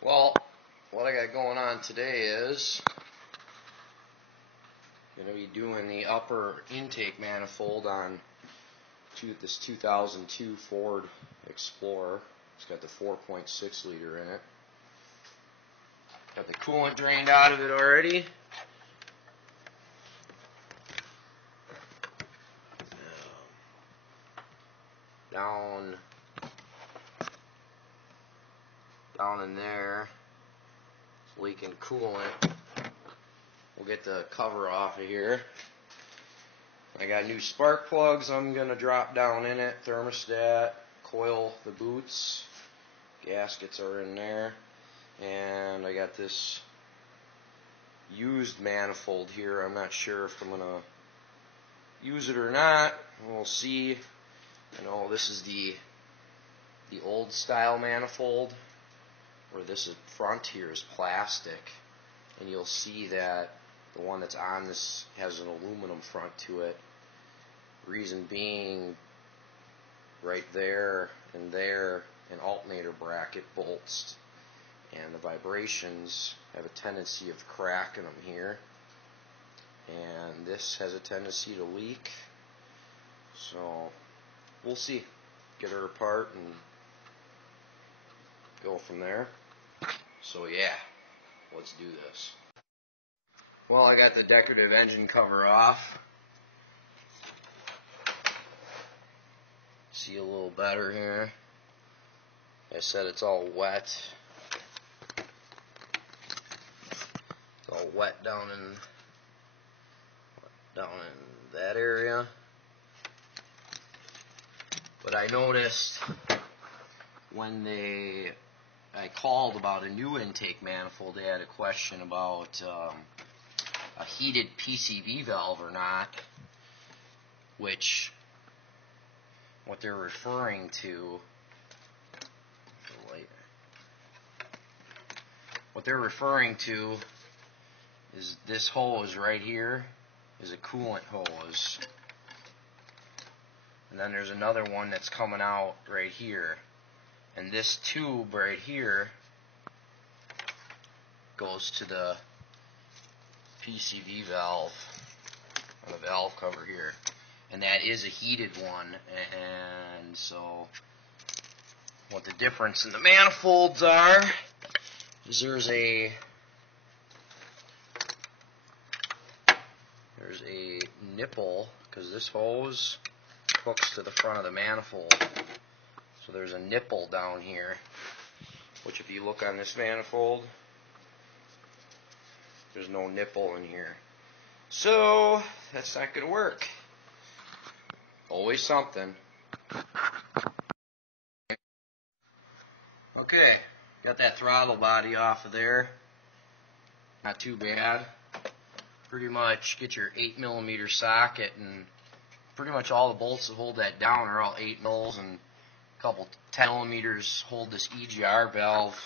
Well, what I got going on today is going to be doing the upper intake manifold on this 2002 Ford Explorer. It's got the 4.6 liter in it. Got the coolant drained out of it already. Down in there, it's leaking coolant. We'll get the cover off of here. I got new spark plugs I'm going to drop down in it, thermostat, coil the boots, gaskets are in there, and I got this used manifold here. I'm not sure if I'm going to use it or not. We'll see. I know this is the old style manifold, where this front here is plastic, and you'll see that the one that's on this has an aluminum front to it. Reason being, right there and there, an alternator bracket bolts, and the vibrations have a tendency of cracking them here, and this has a tendency to leak. So we'll see. Get her apart and go from there. So yeah, let's do this. Well, I got the decorative engine cover off. See a little better here. Like I said, it's all wet. It's all wet down in that area. But I noticed when I called about a new intake manifold, they had a question about a heated PCV valve or not, which what they're referring to is this hose right here is a coolant hose, and then there's another one that's coming out right here, and this tube right here goes to the PCV valve on the valve cover here, and that is a heated one. And so what the difference in the manifolds are is there's a nipple, because this hose hooks to the front of the manifold, so there's a nipple down here, which if you look on this manifold, there's no nipple in here. So that's not going to work. Always something. Okay, got that throttle body off of there. Not too bad. Pretty much get your 8mm socket, and pretty much all the bolts that hold that down are all 8 mils, and a couple 10mm hold this EGR valve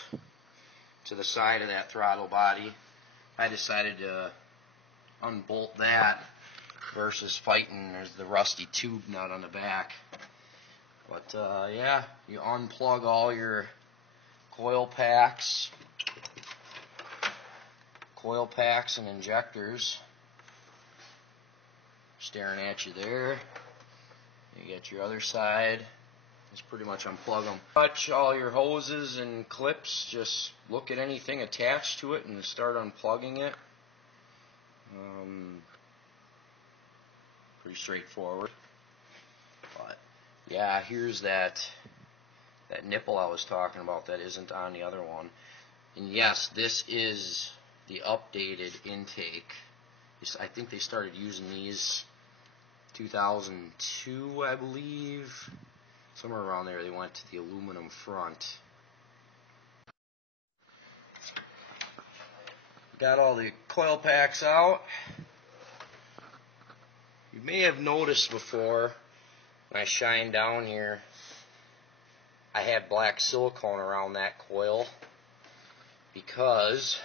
to the side of that throttle body. I decided to unbolt that versus fighting. There's the rusty tube nut on the back. But yeah, you unplug all your coil packs and injectors. Staring at you there. You got your other side. Just pretty much unplug them. Touch all your hoses and clips. Just look at anything attached to it and start unplugging it. Pretty straightforward. But yeah, here's that nipple I was talking about that isn't on the other one. And yes, this is the updated intake. I think they started using these 2002, I believe. Somewhere around there they went to the aluminum front. Got all the coil packs out. You may have noticed before when I shine down here, I had black silicone around that coil because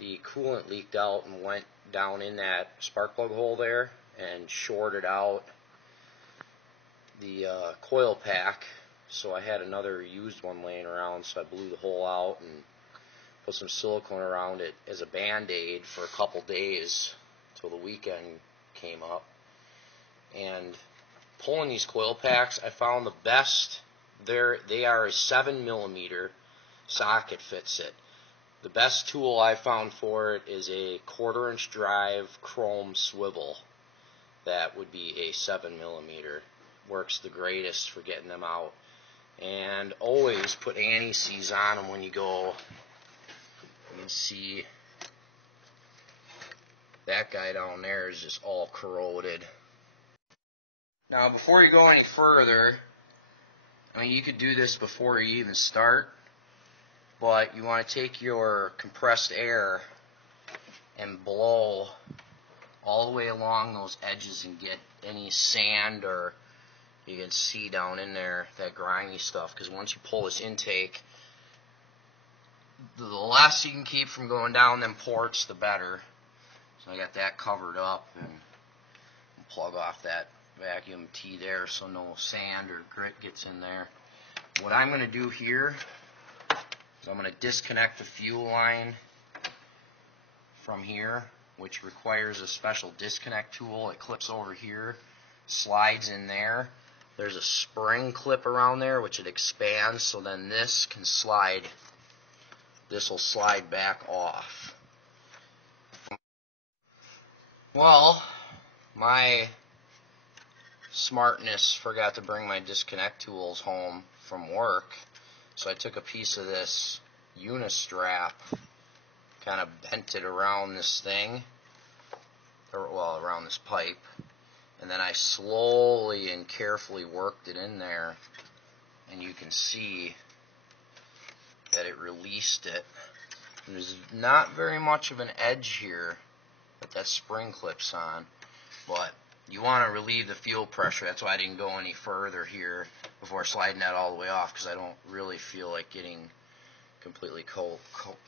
the coolant leaked out and went down in that spark plug hole there and shorted out the coil pack so I had another used one laying around, so I blew the hole out and put some silicone around it as a band-aid for a couple days till the weekend came up. And pulling these coil packs, I found the best. They are a 7mm socket fits it. The best tool I found for it is a 1/4" drive chrome swivel. That would be a 7mm. Works the greatest for getting them out. And always put anti-seize on them when you go. You can see that guy down there is just all corroded. Now, before you go any further, I mean, you could do this before you even start, but you want to take your compressed air and blow all the way along those edges and get any sand or you can see down in there, that grimy stuff, because once you pull this intake, the less you can keep from going down them ports, the better. So I got that covered up, and plug off that vacuum tee there so no sand or grit gets in there. What I'm going to do here is I'm going to disconnect the fuel line from here, which requires a special disconnect tool. It clips over here, slides in there. There's a spring clip around there which it expands, so then this can slide. This will slide back off. Well, my smartness forgot to bring my disconnect tools home from work, so I took a piece of this unistrap, kind of bent it around this thing, or well, around this pipe, and then I slowly and carefully worked it in there, and you can see that it released it. And there's not very much of an edge here that spring clips on, but you want to relieve the fuel pressure. That's why I didn't go any further here before sliding that all the way off, because I don't really feel like getting completely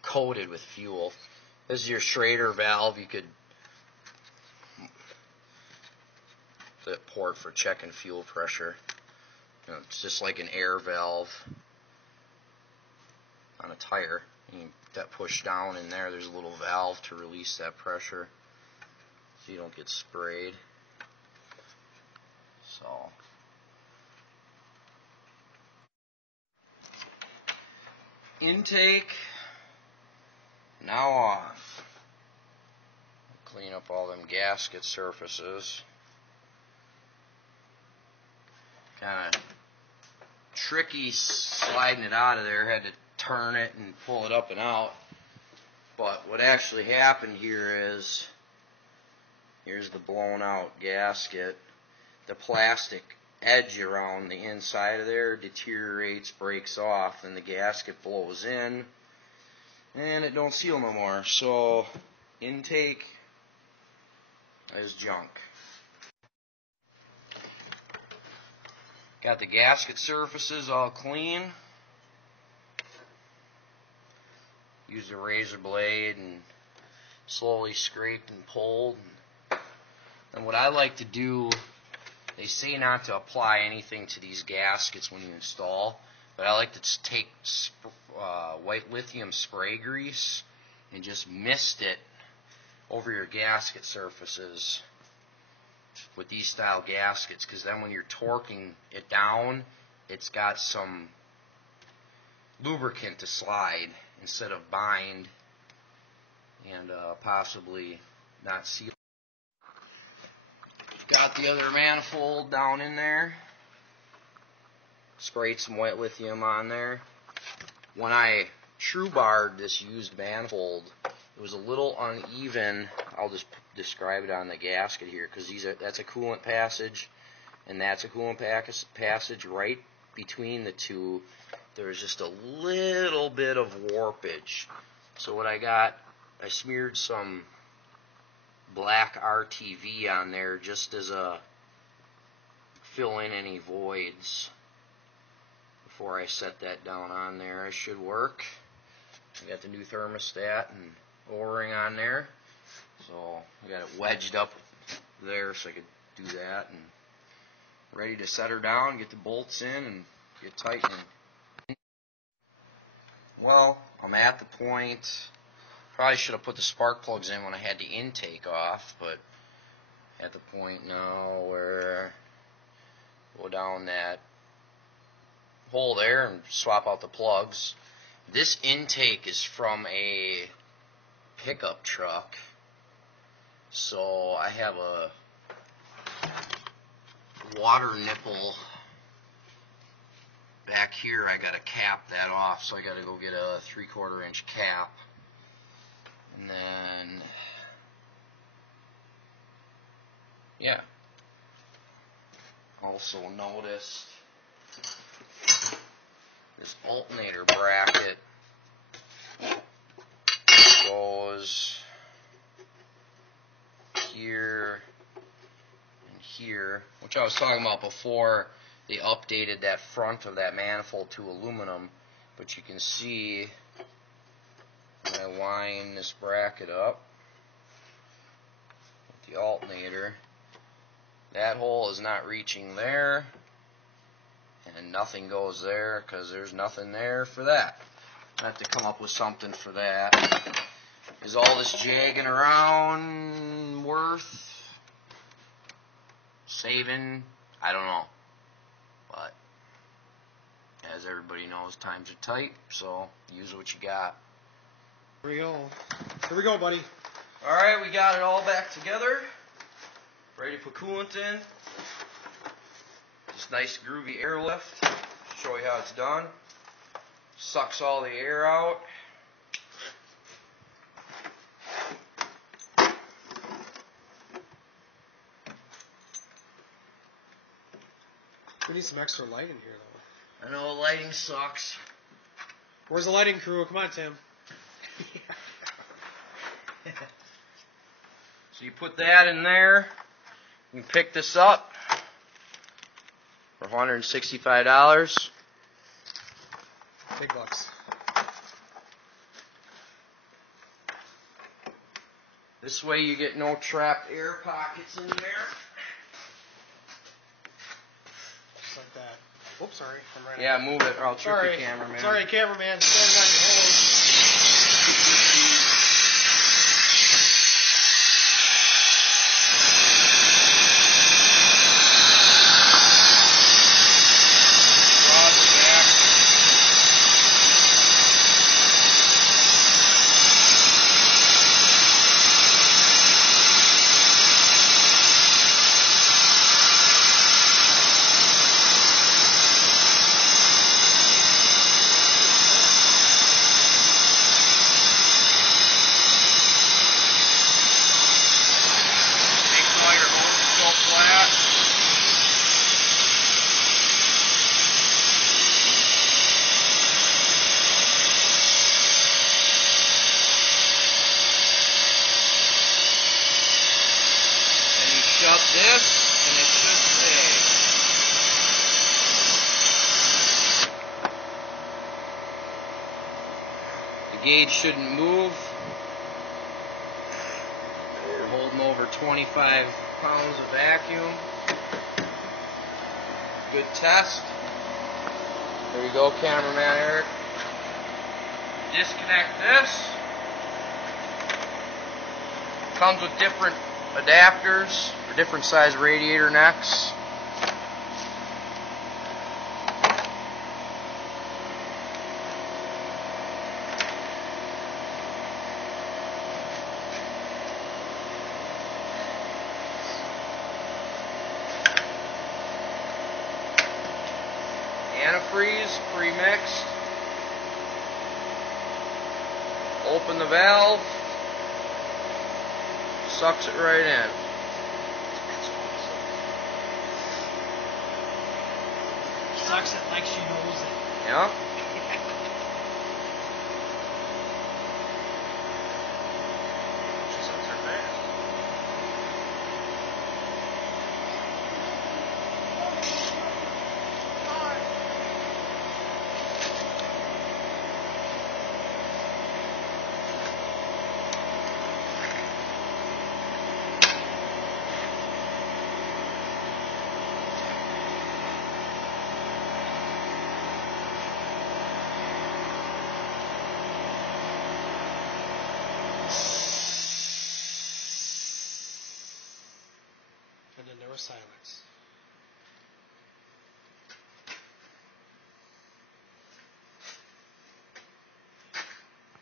coated with fuel. This is your Schrader valve. You could the port for checking fuel pressure. You know, it's just like an air valve on a tire. You get that push down in there. There's a little valve to release that pressure so you don't get sprayed. So intake now off. Clean up all them gasket surfaces. Kind of tricky sliding it out of there. Had to turn it and pull it up and out. But what actually happened here is, here's the blown out gasket. The plastic edge around the inside of there deteriorates, breaks off, and the gasket blows in, and it don't seal no more. So intake is junk. Got the gasket surfaces all clean. Used a razor blade and slowly scraped and pulled. And what I like to do, they say not to apply anything to these gaskets when you install, but I like to take white lithium spray grease and just mist it over your gasket surfaces with these style gaskets, because then when you're torquing it down, it's got some lubricant to slide instead of bind and possibly not seal. Got the other manifold down in there. Sprayed some white lithium on there. When I true barred this used manifold, it was a little uneven. I'll just describe it on the gasket here, because that's a coolant passage and that's a coolant passage. Right between the two, there's just a little bit of warpage. So what I got, I smeared some black RTV on there just as a fill in any voids before I set that down on there. It should work. I got the new thermostat and O-ring on there, so I got it wedged up there so I could do that, and ready to set her down, get the bolts in, and get tightening. Well, I'm at the point. Probably should have put the spark plugs in when I had the intake off, but at the point now where go down that hole there and swap out the plugs. This intake is from a pickup truck, so I have a water nipple back here. I gotta cap that off, so I gotta go get a 3/4 inch cap. And then, yeah, also noticed this alternator bracket goes here and here, which I was talking about before. They updated that front of that manifold to aluminum, but you can see when I line this bracket up with the alternator, that hole is not reaching there, and nothing goes there because there's nothing there for that. I have to come up with something for that. Is all this jagging around worth saving? I don't know. But as everybody knows, times are tight, so use what you got. Here we go. Here we go, buddy. Alright, we got it all back together. Ready to put coolant in. Just nice groovy airlift. Show you how it's done. Sucks all the air out. We need some extra light in here, though. I know lighting sucks. Where's the lighting crew? Come on, Tim. So you put that in there. You can pick this up for $165. Big bucks. This way you get no trapped air pockets in there. Just like that. Oops, sorry. I'm right. Yeah, move it or I'll trip your cameraman. Sorry, cameraman. Standing on your hose. This, and it should stay. The gauge shouldn't move. We're holding over 25 pounds of vacuum. Good test. There you go, cameraman Eric. Disconnect this. Comes with different adapters for different size radiator necks. Antifreeze pre-mixed. Open the valve. Sucks it right in. Sucks it like she knows it. Yeah. She sucks her fast. was silence.